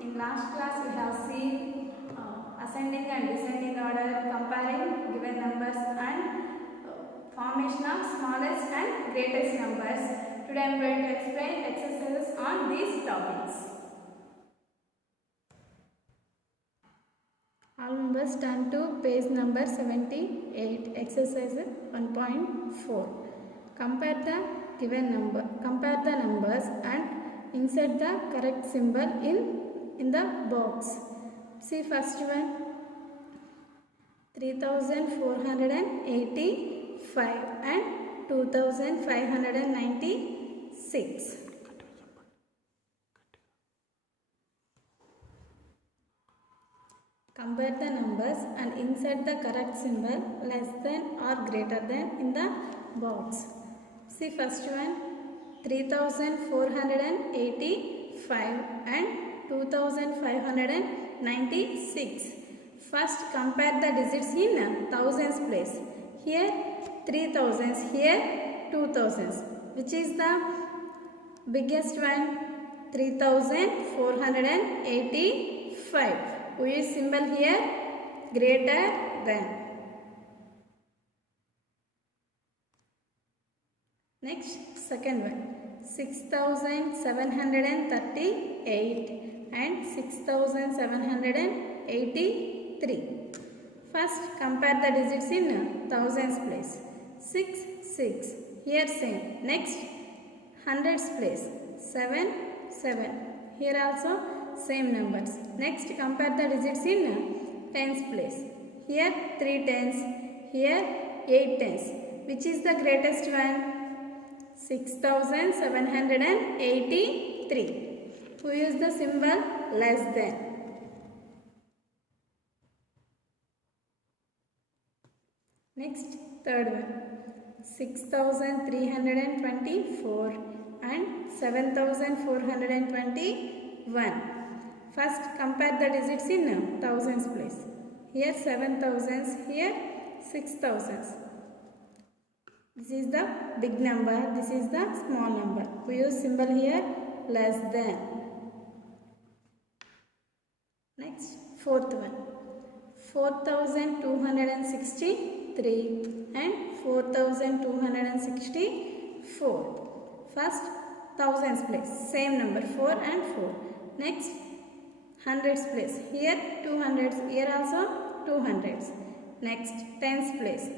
In last class we have seen ascending and descending order, comparing given numbers and formation of smallest and greatest numbers. Today I am going to explain exercises on these topics. All members turn to page number 78, exercise 1.4. Compare the numbers and insert the correct symbol in the box. See first one, 3485 and 2596. Compare the numbers and insert the correct symbol less than or greater than in the box. See first one, 3485 and 2596. First compare the digits in thousands place. Here 3000s, here 2000s. Which is the biggest one? 3485. We use symbol here greater than. Next, second one, 6738 and 6783. First compare the digits in thousands place. 6, 6. Here same. Next, hundreds place. 7, 7. Here also same numbers. Next compare the digits in tens place. Here 3 tens. Here 8 tens. Which is the greatest one? 6783. We use the symbol less than. Next, third one, 6324 and 7421. First compare the digits in thousands place. Here 7000s, here 6000s. This is the big number, this is the small number. We use symbol here less than. Next, fourth one, 4263 and 4264. First thousands place, same number 4 and 4. Next, hundreds place, here 200s, here also 200s. Next, tens place,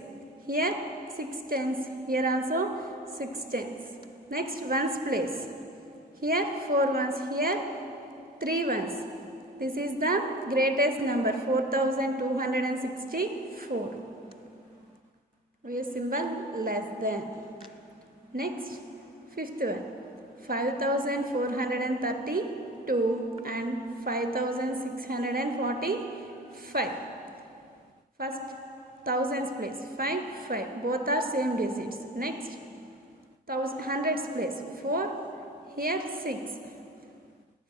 here 6 tens, here also 6 tens. Next, ones place, here 4 ones, here 3 ones. This is the greatest number, 4264. We use symbol less than. Next, fifth one, 5432 and 5645. First thousands place, 5, 5. Both are same digits. Next, hundreds place, 4, here 6.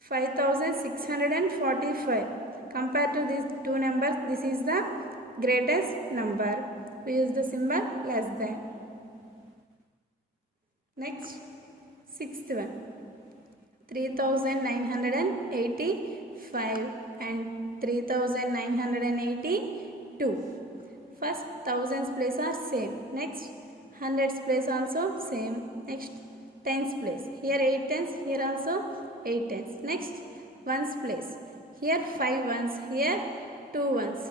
5645. Compared to these two numbers, this is the greatest number. We use the symbol less than. Next, sixth one, 3985 and 3982. First thousands place are same. Next, hundreds place also same. Next, tens place. Here 8 tens, here also 8 tens. Next, ones place. Here 5 ones, here 2 ones.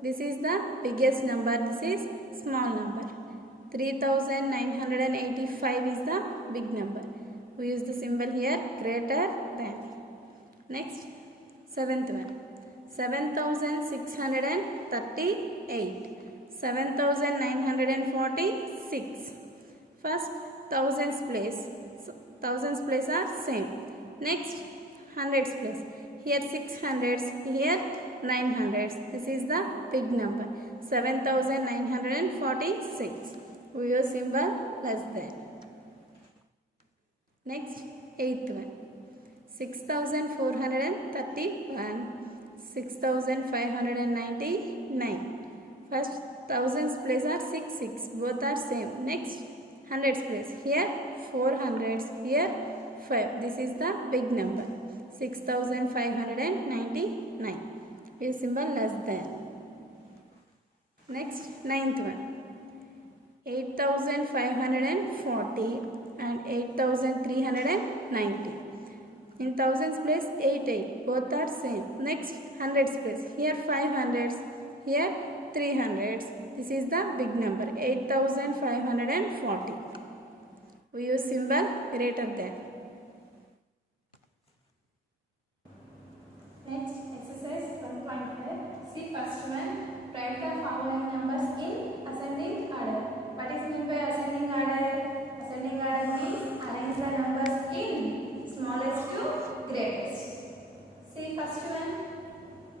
This is the biggest number, this is small number. 3985 is the big number. We use the symbol here greater than. Next, seventh one, 7638, 7946. First thousands place. Thousands place are same. Next, hundreds place. Here 600s, here 900s. This is the big number, 7946. We use symbol less than. Next, eighth one, 6431, 6599. First thousands place are 6, 6. Both are same. Next, hundreds place. Here 400s, here 5. This is the big number, 6599. Use symbol less than. Next, ninth one. 8540 and 8390. In thousands place 8, both are same. Next, hundreds place. Here 5 hundreds, here 3 hundreds. This is the big number, 8540. We use symbol greater than. Next, exercise 1.5. See first one. Write the following numbers in ascending order. What is meant by ascending order? Ascending order means arrange the numbers in smallest to greatest. See first one.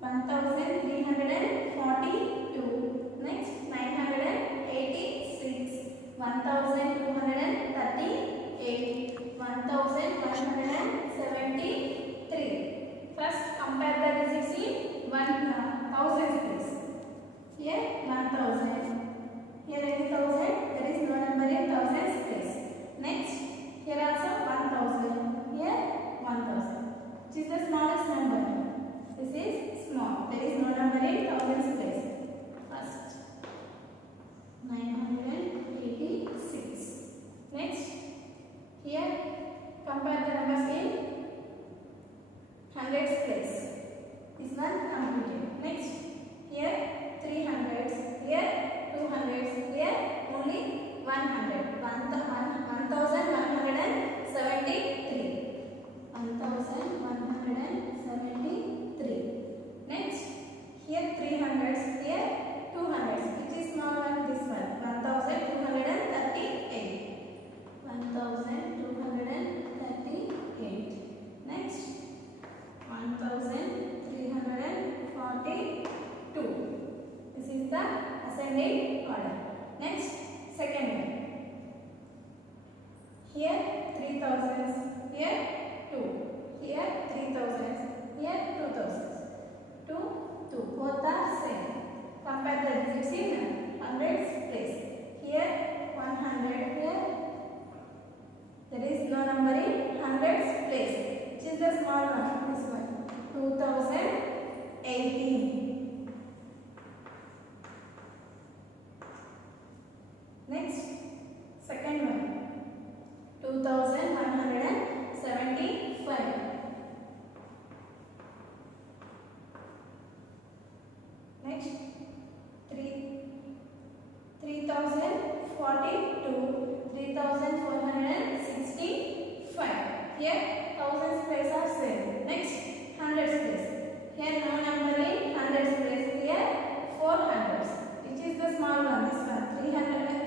1342. Next, 986. 1238. 1173. First, compare the digits in 1000 place. Here 1000. Here any thousand, there is no number in thousands place. Next, here also 1000. Here 1000. Which is the smallest number? This is small. There is no number in thousands place. First, 986. Next, here compare the numbers in hundreds place. This one completed. Next, here 300s, here 200s, here only 100. 1173. 1173. Next, here 300s, here 200s. Which is small one? This one. 1238. 1238. Next, 1342. This is the ascending order. Next, second one. Here 3000s, here 2, here 3000s, here 2000s. 2, 2. Both are same. Compare the digits in hundreds place. Here 100, here there is no number in hundreds place. Which is the small one? This one. 2018. Next, second one. 2175. Next, 3042. 3465. Here thousands place are same. Next, hundreds place. Here no number in hundreds place. Here 400s. Which is the small one? This one.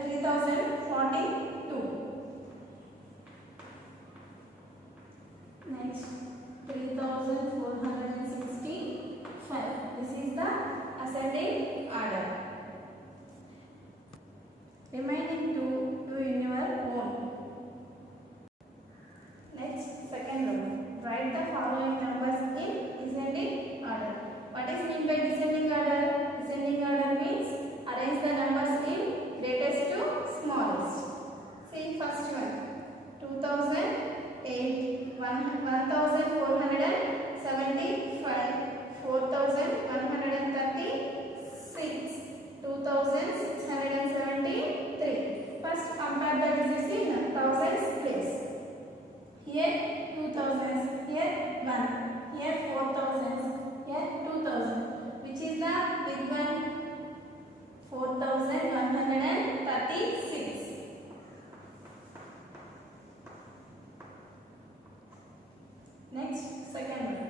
3042. Next, 3465. This is the ascending order. Remaining two do in your own. Next, second row. Write the following numbers in descending order. What is meant by descending order? Descending order means arrange the numbers in greatest to smallest. See first one. 2008, 1475, 4136, 2673. First, compare the digits in thousands place. Here 2000s, here 1, here 4000s, here 2000. Which is the big one? 4136. Next, second one.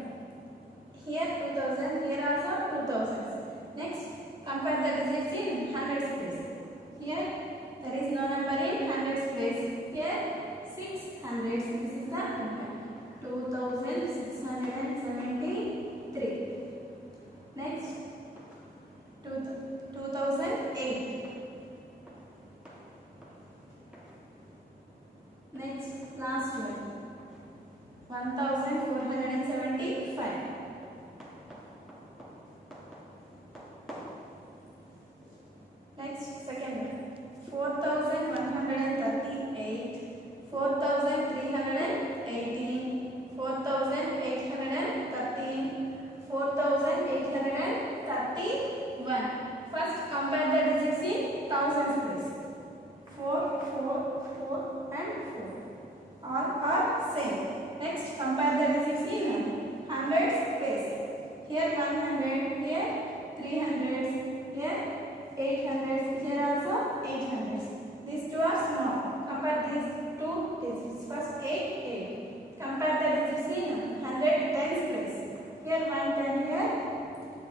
Here 2000, here also 2000. Next, compare the digits in hundreds place. Here there is no number in hundreds place. Here 600s. This is the 2673. Next, 2008. Next, last one. 1475. Next, second one. 4138, 4318, 4000. 31. First compare the digits in thousands place. 4, 4, 4 and 4. All are same. Next compare the digits in hundreds place. Here 100, here 300s, here 800s, here also 800s. These two are small. Compare these two digits. First 8, 8. Compare the digits in 100 tens place. Here 1 10, here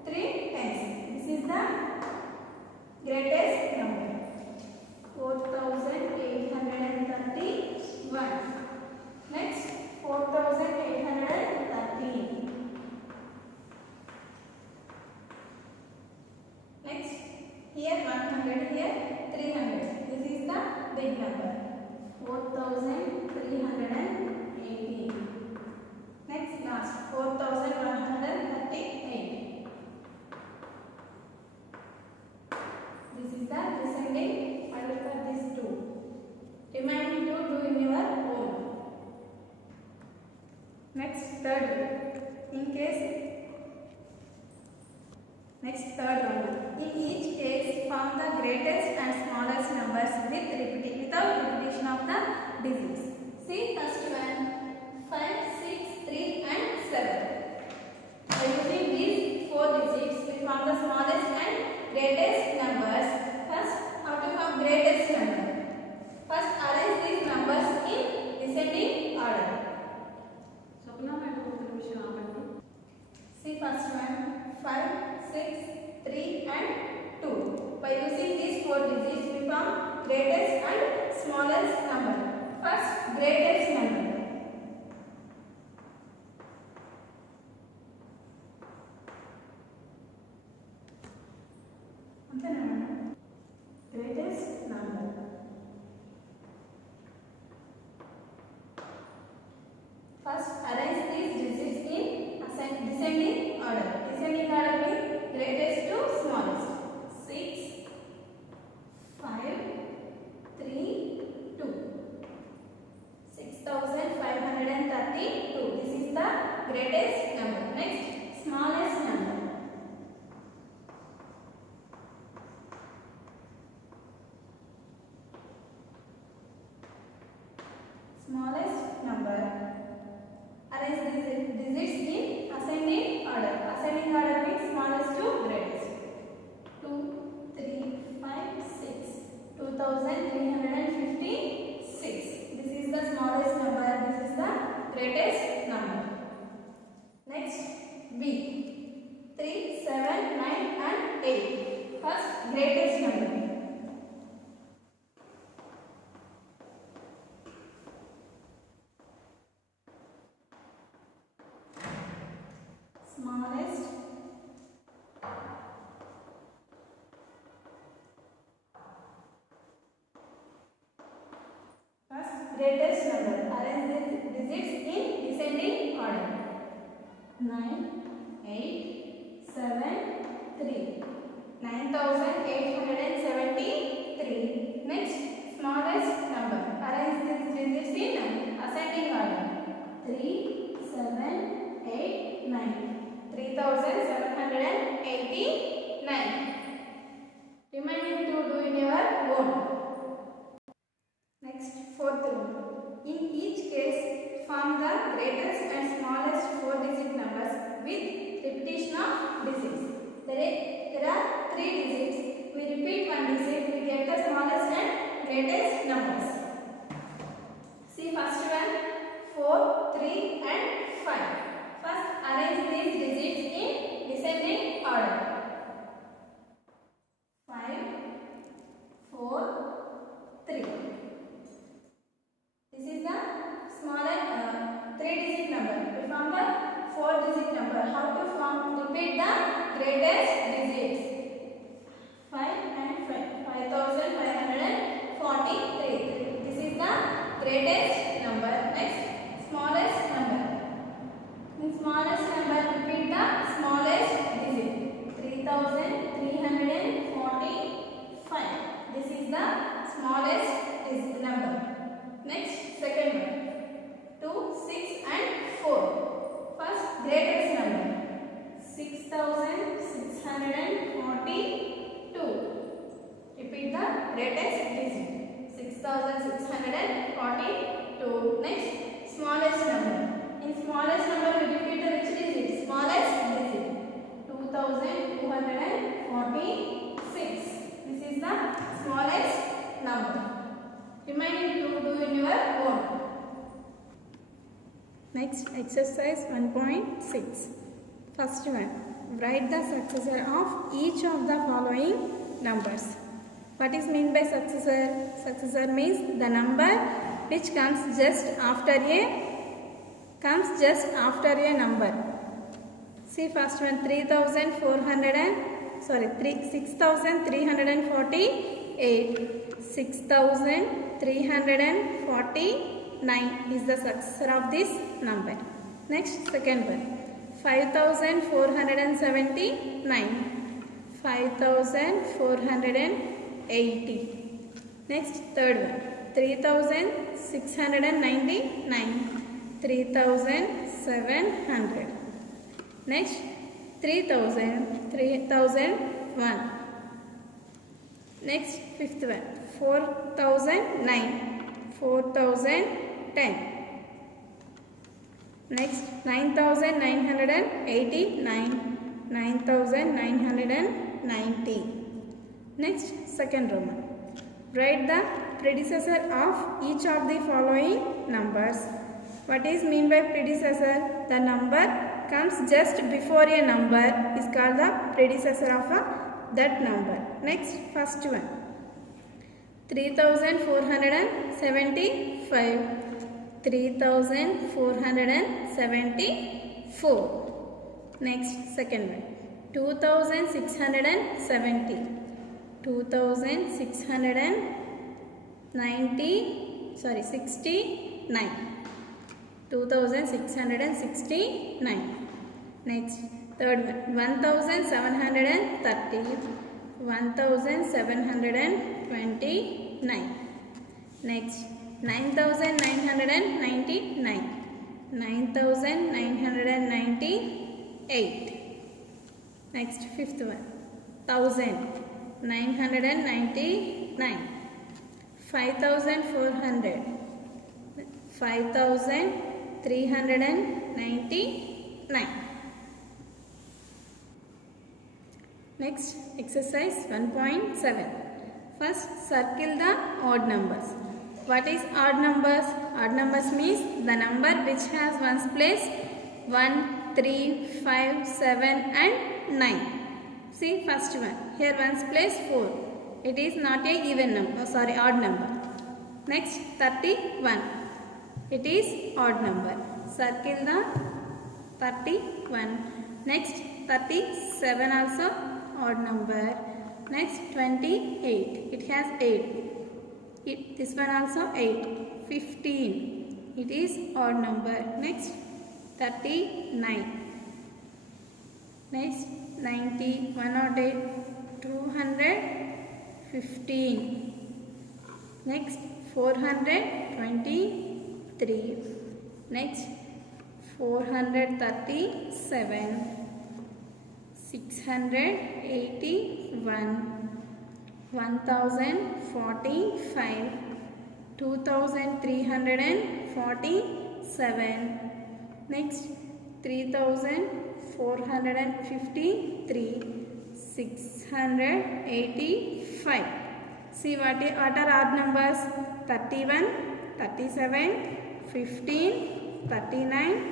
3 tens. This is the greatest number. 4831. Next 4813. Next here 100, here 300. This is the big number. 4318. Next last 4138. This is the descending order for these two. Remaining two do in your own. Next third one. In each case, form the greatest and smallest numbers without repetition of the digits. See first one, 5, 6, 3 and 7. By using these 4 digits, we form the smallest and greatest numbers. First, how to form greatest number? First, arrange these numbers in descending order. See first one, 5, 6, 3 and 2. By using these 4 digits, we form greatest and smallest number. First, greatest number. Greatest number. First, arrange these digits in descending order. Descending order means greatest to smallest. 6, 5, 3, 2. 6532. This is the greatest number. Next, smallest number. Smallest number. Arrange these digits in ascending order. Ascending order means smallest to greatest. 2, 3, 5, 6. 2356. This is the smallest number. This is the greatest number. Next, B. 3, 7, 9 and 8. First, greatest number. Smallest. First, greatest number. Arrange the digits in descending order. 9, 8, 7, 3. 9873. Next, smallest number. Arrange these digits in ascending order. 3, 7, 8, 9. 3789. Remaining two do in your own. Next, fourth one. In each case, form the greatest and smallest 4-digit numbers with repetition of digits. There are 3 digits. We repeat one digit, we get the smallest and greatest numbers. See first one, 4, 3 and 5. First, arrange these digits in descending order. 5, 4, 3. This is the smallest 3-digit number. We form the 4-digit number. How to form? Repeat the greatest digits. 5 and 5. 5543. This is the greatest number. Next, smallest number. In smallest number, repeat the smallest digit. 3345. This is the smallest number. Next, second one. 2, 6 and 4. First, greatest number. 6600. greatest digit. 6642. Next, smallest number. In smallest number, we repeat the which digit? Smallest digit. 2246. This is the smallest number. Remaining to do in your own. Next, exercise 1.6. First one, write the successor of each of the following numbers. What is meant by successor? Successor means the number which comes just after a number. See first one, 6348, 6349 is the successor of this number. Next, second one, 5479, 5480. Next, third one, 3699, 3700. Next, 3001. Next, fifth one, 4009, 4010. Next, 9989, 9990. Next, second Roman. Write the predecessor of each of the following numbers. What is mean by predecessor? The number comes just before a number is called the predecessor of that number. Next, first one, 3475, 3474. Next, second one, 2670, 2669, 2669. Next, third one, 1730, 1729. Next, 9999, 9998. Next, fifth one, 1999, 5400, 5399. Next, exercise 1.7. First, circle the odd numbers. What is odd numbers? Odd numbers means the number which has ones place 1, 3, 5, 7 and 9. See first one. Here ones place 4. It is not a even number. Odd number. Next, 31. It is odd number. Circle the 31. Next, 37 also odd number. Next, 28. It has 8. This one also 8. 15. It is odd number. Next, 39. Next, 90, 108, 215. Next, 423. Next, 437. 681. 1045. 2347. Next, 3453. 685. See what are odd numbers? 31, 37, 15, 39,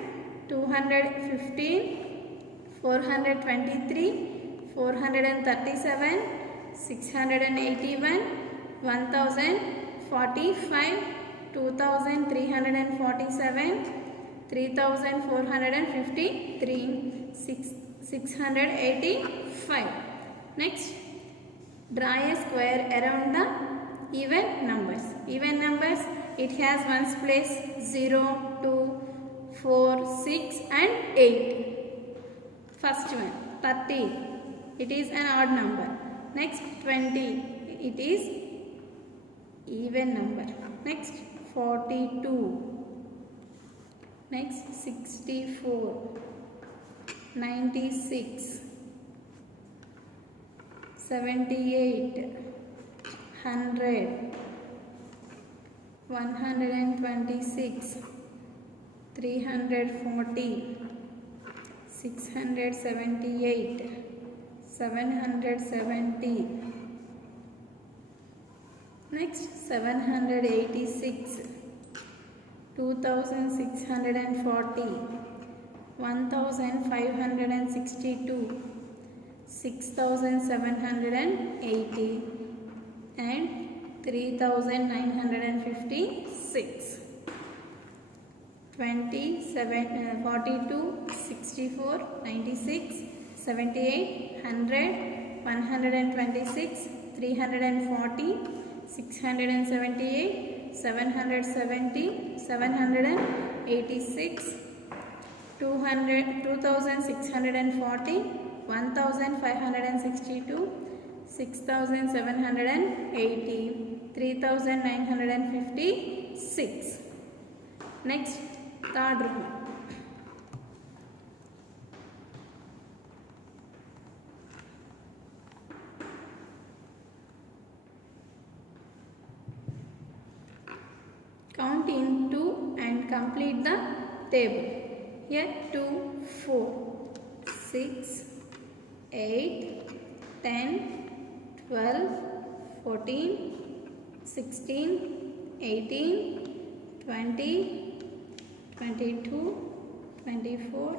215, 423, 437, 681, 1045, 2347, 3453, 685. Next, draw a square around the even numbers. Even numbers, it has ones place 0, 2, 4, 6 and 8. First one, 30. It is an odd number. Next, 20. It is even number. Next, 42. Next, 64. 96. 78. 100, 126, 340, 678, 770, next 786, 2640, 1562, 6780 and 3956. 27, 42, 64, 96, 78, 100, 126, 340, 678, 770, 786, 200, 2640, 1562, 6780, 3956. Next, third rule. Count in 2 and complete the table. Here 2, 4, 6, 8, 10, 12, 14, 16, 18, 20, 22, 24,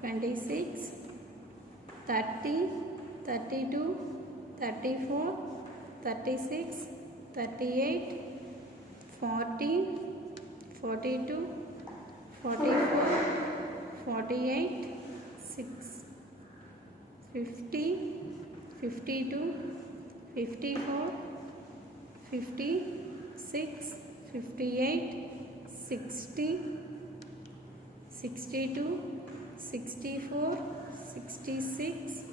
26, 30, 32, 34, 36, 38, 40, 42, 44, 48, 6, 50, 52, 54, 56, 58, 60, 62, 64, 66,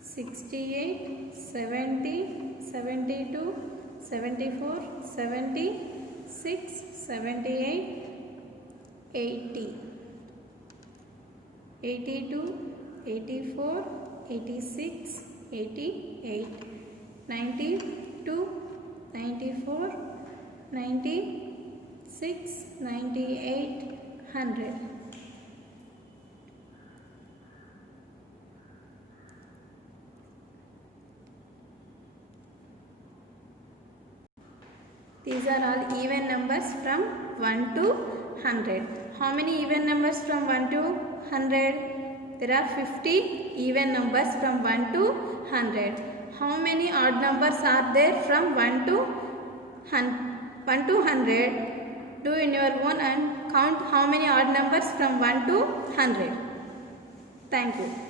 68, 70, 72, 74, 76, 78, 80, 82, 84, 86, 88, 92, 94, 96, 98, 100. These are all even numbers from 1 to 100. How many even numbers from 1 to 100? There are 50 even numbers from 1 to 100. How many odd numbers are there from 1 to 100? Do in your own and count how many odd numbers from 1 to 100. Thank you.